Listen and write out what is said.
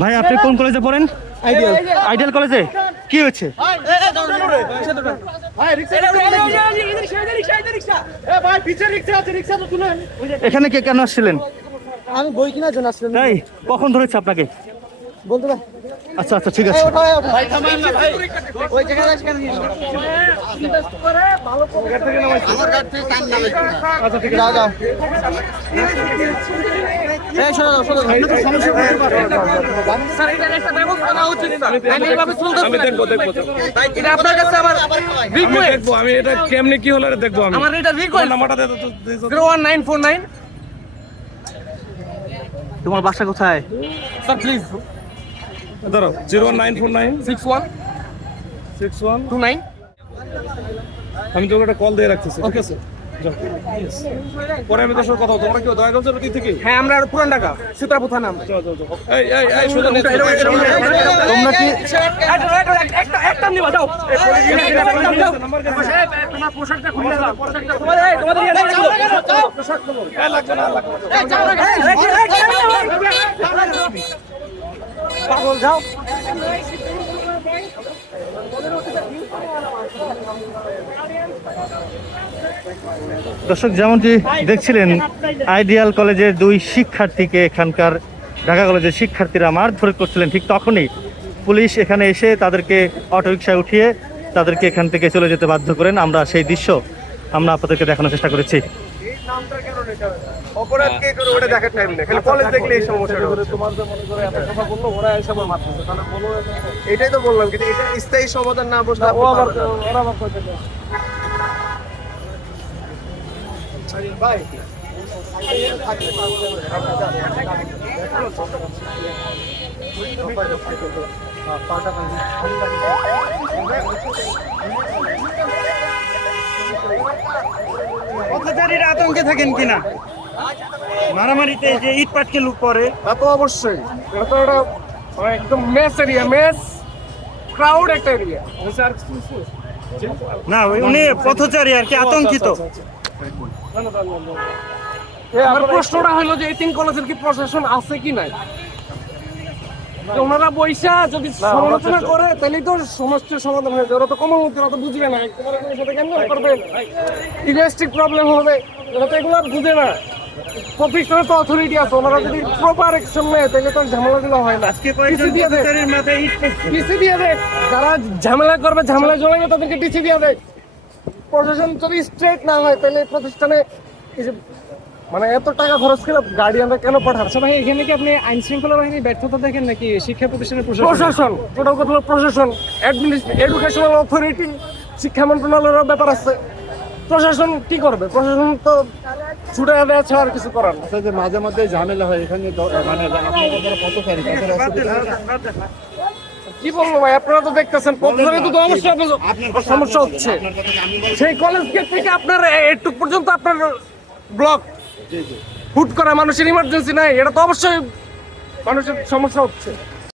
ভাই আপনি কোন কলেজে পড়েন আইডিয়াল আইডিয়াল কলেজে কি হচ্ছে এখানে কে কেন আসছিলেন আমি বই কেনার জন্য আসছিলাম তাই কখন ধরেছে আপনাকে বলতে আচ্ছা আচ্ছা ঠিক আছে। ওই জায়গায় কেন? যাও যাও। এই শোনো শোনো আমি দেখব দেখব তো। আপনার কাছে আমার আমি দেখব আমি এটা কেমনে কি হলো এটা দেখব আমি। আমার এটা ওয়ান নাইন ফোর নাইন তোমার বাসা কোথায়? Sir please zero nine four nine six one six one two nine আমি তোকে একটা কল দিয়ে রাখতেছি ওকে যাও। পরে আমি তোর সাথে কথা তোমরা কি দয়াগঞ্জের দিক থেকে হ্যাঁ আমরা পুরান ঢাকা থানা যাও, যাও। এই এই এই সোজা নে, তোমরা কি একটা একটা নিবা যাও পাগল, যাও। দর্শক, যেমনটি দেখছিলেন আইডিয়াল কলেজের দুই শিক্ষার্থীকে এখানকার ঢাকা কলেজের শিক্ষার্থীরা মারধর করছিলেন। ঠিক তখনই পুলিশ এখানে এসে তাদেরকে অটোরিকশায় উঠিয়ে তাদেরকে এখান থেকে চলে যেতে বাধ্য করেন। আমরা সেই দৃশ্য আমরা আপনাদেরকে দেখানোর চেষ্টা করেছি। অপরাধ কে করে ওটা দেখার টাইম নেই। খালি কলেজ দেখলে এই সমস্যাটা তোমার যে মনে করে এত কথা বলল ওরা এসে আমার মারতেছে। তাহলে বলো এটাই তো বললাম কিন্তু এটা স্থায়ী সমাধান না বসলে ও আবার ওরা আবার কইতে পথচারীরা আতঙ্কে থাকেন কিনা? মারামারিতে যে ইট পাটকে লুক পরে তা তো অবশ্যই। এটা তো একটা মানে একদম মেস এরিয়া মেস ক্রাউড একটা এরিয়া না, উনি পথচারী আর কি, আতঙ্কিত। প্রশ্নটা হলো যে এই তিন কলেজের কি প্রশাসন আছে কি নাই? ওনারা বৈশা যদি সমালোচনা করে তাহলে তো সমস্যার সমাধান হয়ে যাবে। ওরা তো কমন হচ্ছে ওরা তো বুঝবে না। সাথে করবে? ইলাস্টিক প্রবলেম হবে। ওরা তো এগুলো আর বুঝে না। প্রতিষ্ঠানে তো অথরিটি আছে। ওনারা যদি প্রপার অ্যাকশন নেয় তাহলে তো ঝামেলাগুলো হয় না। আজকে দিয়ে দেয় টিসি দিয়ে দেয় যারা ঝামেলা করবে ঝামেলা জমাবে তাদেরকে টিসি দিয়ে দেয় প্রশাসন যদি স্ট্রেট না হয় তাহলে প্রতিষ্ঠানে মানে এত টাকা খরচ করে গার্ডিয়ানরা কেন পাঠাচ্ছে? আচ্ছা ভাই এখানে কি আপনি আইন শৃঙ্খলা বাহিনীর ব্যর্থতা দেখেন নাকি শিক্ষা প্রতিষ্ঠানের প্রশাসন? টোটাল কথা হলো প্রশাসন এডুকেশনাল অথরিটি শিক্ষা মন্ত্রণালয়ের ব্যাপার আছে। প্রশাসন কি করবে? প্রশাসন তো ছুটে দেওয়া ছাড়া আর কিছু করার না যে মাঝে মধ্যে ঝামেলা হয় এখানে মানে পথচারী কি বলব ভাই আপনারা তো দেখতেছেন প্রথমে তো অবশ্যই আপনার সমস্যা হচ্ছে। সেই কলেজ গেট থেকে আপনার একটু পর্যন্ত আপনার ব্লক হুট করা মানুষের ইমার্জেন্সি নাই এটা তো অবশ্যই মানুষের সমস্যা হচ্ছে।